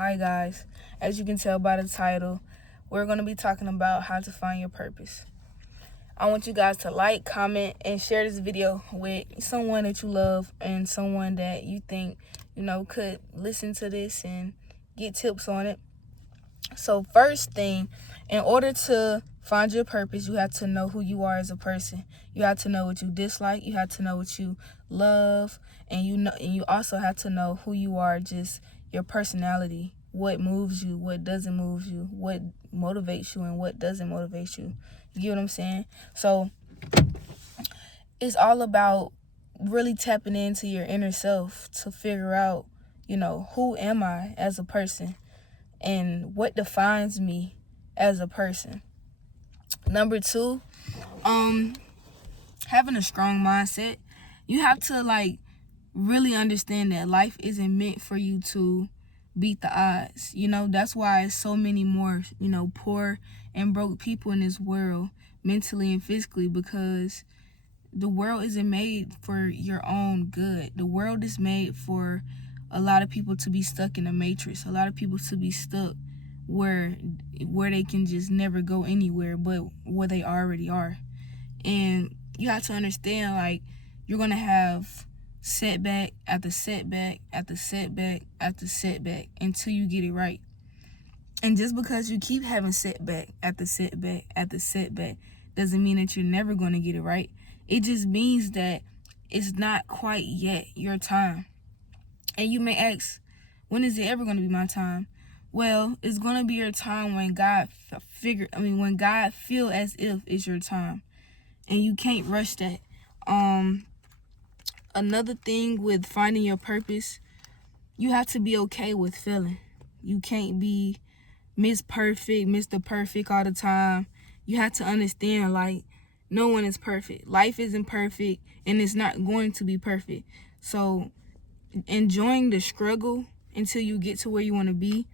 Hi guys, as you can tell by the title, we're going to be talking about how to find your purpose. I want you guys to like, comment, and share this video with someone that you love and someone that you think, could listen to this and get tips on it. So first thing, in order to find your purpose, you have to know who you are as a person. You have to know what you dislike, you have to know what you love, and you also have to know who you are, just your personality, what moves you, what doesn't move you, what motivates you and what doesn't motivate you. You get what I'm saying? So it's all about really tapping into your inner self to figure out, who am I as a person and what defines me as a person. Number two, having a strong mindset. You have to really understand that life isn't meant for you to beat the odds. That's why it's so many more, poor and broke people in this world, mentally and physically, because the world isn't made for your own good. The world is made for a lot of people to be stuck in a matrix, a lot of people to be stuck where they can just never go anywhere but where they already are. And you have to understand, you're going to have setback after setback after setback after setback until you get it right. And just because you keep having setback after setback after setback doesn't mean that you're never going to get it right. It just means that it's not quite yet your time. And you may ask, when is it ever going to be my time? Well, it's going to be your time when God when God feel as if it's your time. And you can't rush that. Another thing with finding your purpose, you have to be okay with failing. You can't be Miss Perfect, Mr. Perfect all the time. You have to understand, no one is perfect. Life isn't perfect, and it's not going to be perfect. So enjoying the struggle until you get to where you want to be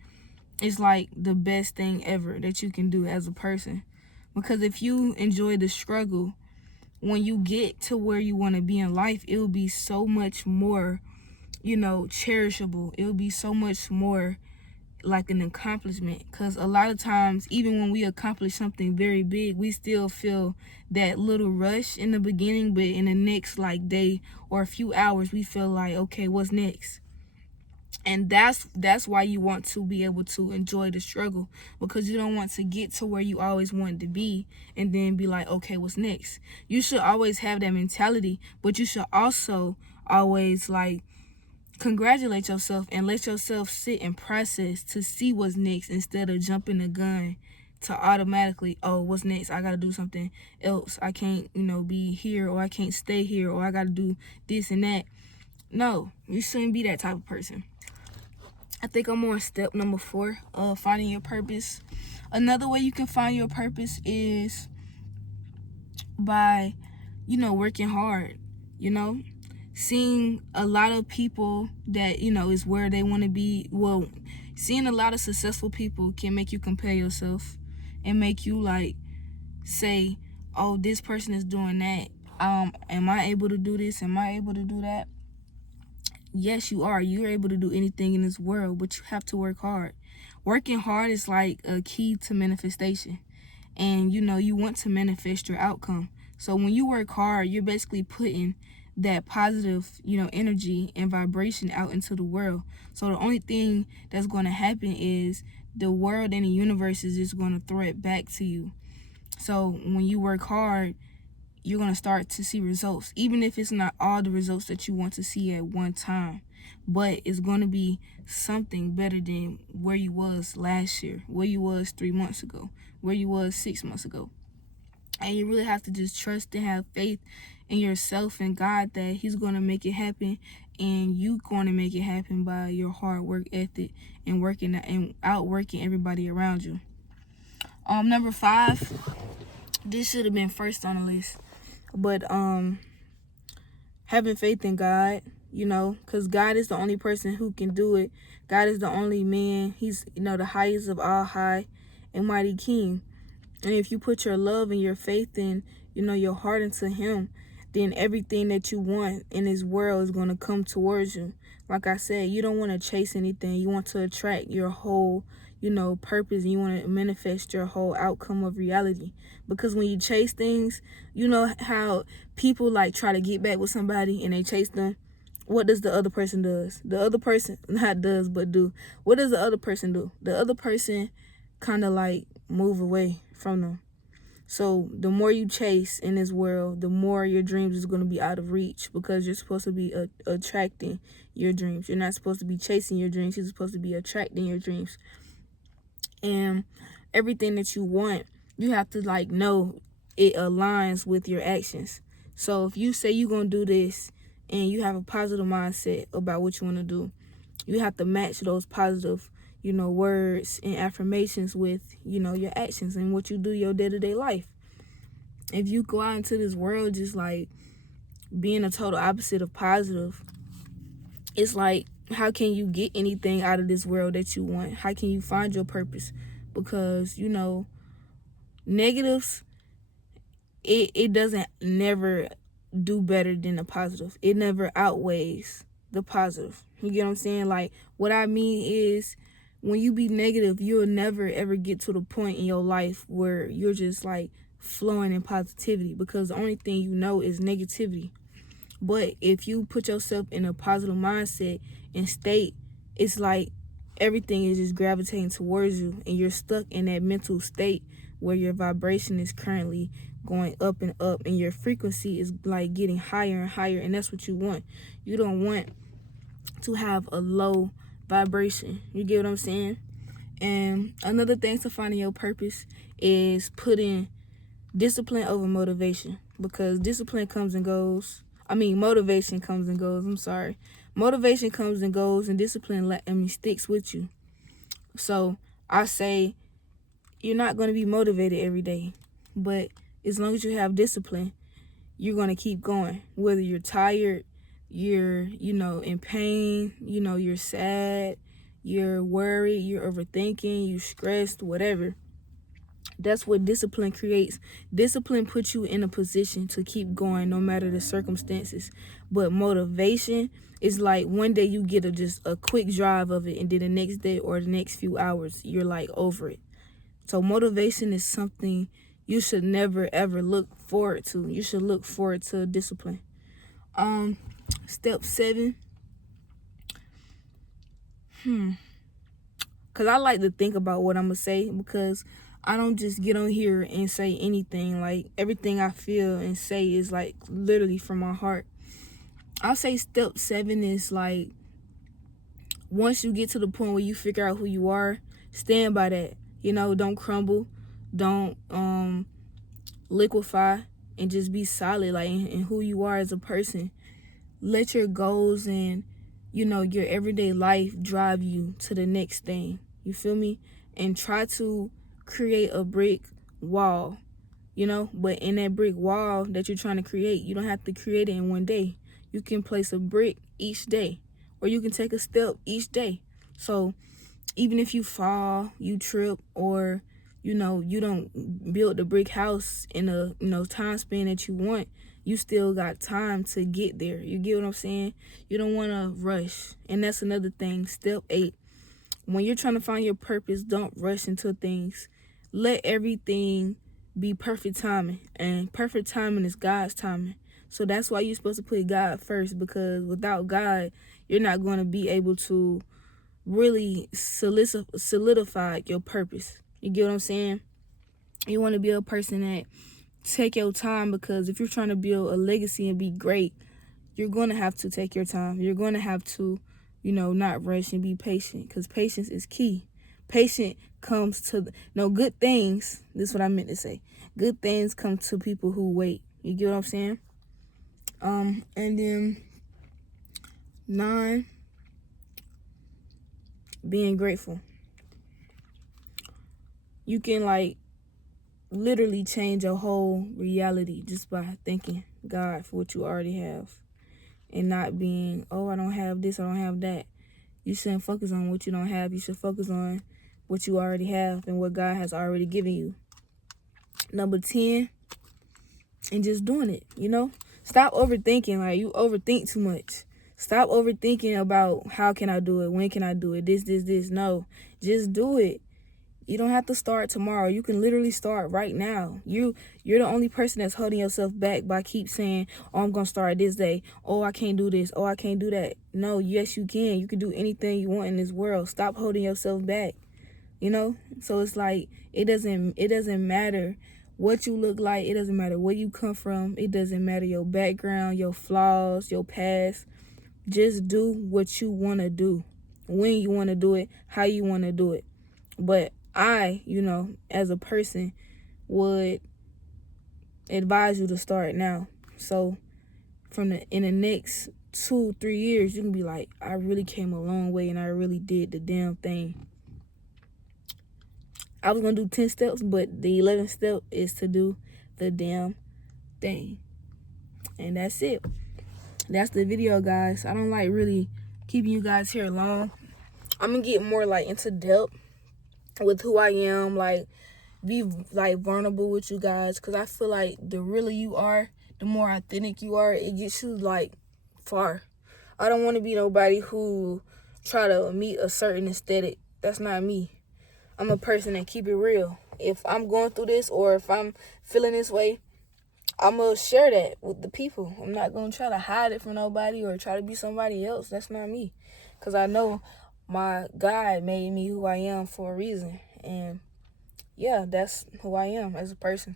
is the best thing ever that you can do as a person. Because if you enjoy the struggle, when you get to where you want to be in life, it will be so much more, cherishable. It will be so much more like an accomplishment. Because a lot of times, even when we accomplish something very big, we still feel that little rush in the beginning, but in the next day or a few hours, we feel like, okay, what's next? And that's why you want to be able to enjoy the struggle, because you don't want to get to where you always wanted to be and then be like, okay, what's next? You should always have that mentality, but you should also always congratulate yourself and let yourself sit and process to see what's next, instead of jumping the gun to automatically, oh, what's next? I gotta do something else. I can't, be here, or I can't stay here, or I gotta do this and that. No, you shouldn't be that type of person. I think I'm on step number 4 of finding your purpose. Another way you can find your purpose is by, working hard, seeing a lot of people that, is where they want to be. Well, seeing a lot of successful people can make you compare yourself and make you say, oh, this person is doing that. Am I able to do this? Am I able to do that? Yes, you are. You're able to do anything in this world, but you have to work hard. Working hard is a key to manifestation. And, you want to manifest your outcome. So when you work hard, you're basically putting that positive, energy and vibration out into the world. So the only thing that's going to happen is the world and the universe is just going to throw it back to you. So when you work hard, you're going to start to see results, even if it's not all the results that you want to see at one time. But it's going to be something better than where you was last year, where you was 3 months ago, where you was 6 months ago. And you really have to just trust and have faith in yourself and God that He's going to make it happen, and you going to make it happen by your hard work ethic and working and outworking everybody around you. Number 5, this should have been first on the list. But having faith in God, because God is the only person who can do it. God is the only man. He's, the highest of all high and mighty King. And if you put your love and your faith in, your heart into Him, then everything that you want in this world is going to come towards you. Like I said, you don't want to chase anything. You want to attract your whole, purpose. And you want to manifest your whole outcome of reality. Because when you chase things, you know how people like try to get back with somebody and they chase them. What does the other person does? The other person not does but do. What does the other person do? The other person kind of like move away from them. So the more you chase in this world, the more your dreams is going to be out of reach, because you're supposed to be attracting your dreams. You're not supposed to be chasing your dreams. You're supposed to be attracting your dreams. And everything that you want, you have to like know it aligns with your actions. So if you say you're going to do this and you have a positive mindset about what you want to do, you have to match those positive words and affirmations with, your actions and what you do your day-to-day life. If you go out into this world just like being a total opposite of positive, it's like, how can you get anything out of this world that you want? How can you find your purpose? Because, negatives, it doesn't never do better than the positive. It never outweighs the positive. You get what I'm saying? Like, what I mean is, when you be negative, you'll never ever get to the point in your life where you're just like flowing in positivity, because the only thing you know is negativity. But if you put yourself in a positive mindset and state, it's like everything is just gravitating towards you, and you're stuck in that mental state where your vibration is currently going up and up, and your frequency is like getting higher and higher, and that's what you want. You don't want to have a low vibration. You get what I'm saying? And another thing to finding your purpose is putting discipline over motivation, because discipline comes and goes. Motivation comes and goes. Motivation comes and goes, and discipline sticks with you. So I say, you're not going to be motivated every day, but as long as you have discipline, you're going to keep going. Whether you're tired, you're, in pain, you're sad, you're worried, you're overthinking, you're stressed, whatever. That's what discipline creates. Discipline puts you in a position to keep going no matter the circumstances. But motivation is like one day you get just a quick drive of it, and then the next day or the next few hours, you're like over it. So motivation is something you should never ever look forward to. You should look forward to discipline. Step 7. Because I like to think about what I'm going to say, because I don't just get on here and say anything. Like, everything I feel and say is like literally from my heart. I'll say step 7 is like, once you get to the point where you figure out who you are, stand by that. Don't crumble, don't liquefy, and just be solid like in who you are as a person. Let your goals and your everyday life drive you to the next thing. You feel me? And try to create a brick wall, but in that brick wall that you're trying to create, you don't have to create it in one day. You can place a brick each day, or you can take a step each day. So even if you fall, you trip, or you don't build the brick house in a time span that you want, you still got time to get there. You get what I'm saying? You don't want to rush. And that's another thing. Step 8. When you're trying to find your purpose, don't rush into things. Let everything be perfect timing. And perfect timing is God's timing. So that's why you're supposed to put God first, because without God, you're not going to be able to really solidify your purpose. You get what I'm saying? You want to be a person that take your time, because if you're trying to build a legacy and be great, you're going to have to take your time. You're going to have to, not rush and be patient, because patience is key. Patience comes to, good things. This is what I meant to say. Good things come to people who wait. You get what I'm saying? And then 9, being grateful. You can literally change your whole reality just by thanking God for what you already have, and not being, oh, I don't have this, I don't have that. You shouldn't focus on what you don't have. You should focus on what you already have and what God has already given you. Number 10, and just doing it, Stop overthinking. Like, you overthink too much. Stop overthinking about how can I do it, when can I do it, this. No, just do it. You don't have to start tomorrow. You can literally start right now. You're the only person that's holding yourself back by keep saying, oh, I'm going to start this day. Oh, I can't do this. Oh, I can't do that. No, yes, you can. You can do anything you want in this world. Stop holding yourself back. You know? So it's like, it doesn't matter what you look like. It doesn't matter where you come from. It doesn't matter your background, your flaws, your past. Just do what you want to do, when you want to do it, how you want to do it. But I, as a person, would advise you to start now. So in the next 2-3 years, you can be like, I really came a long way and I really did the damn thing. I was going to do 10 steps, but the 11th step is to do the damn thing. And that's it. That's the video, guys. I don't like really keeping you guys here long. I'm going to get more like into depth with who I am, like be like vulnerable with you guys, because I feel like the realer you are, the more authentic you are, it gets you like far. I don't want to be nobody who try to meet a certain aesthetic. That's not me. I'm a person that keep it real. If I'm going through this or if I'm feeling this way, I'm going to share that with the people. I'm not going to try to hide it from nobody or try to be somebody else. That's not me. Because I know my God made me who I am for a reason. And yeah, that's who I am as a person.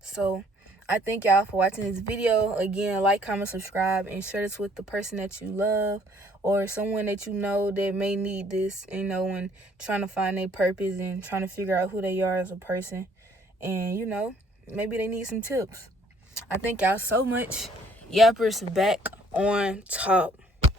So I thank y'all for watching this video. Again, like, comment, subscribe, and share this with the person that you love or someone that you know that may need this, when trying to find their purpose and trying to figure out who they are as a person. And, maybe they need some tips. I thank y'all so much. Yappers back on top.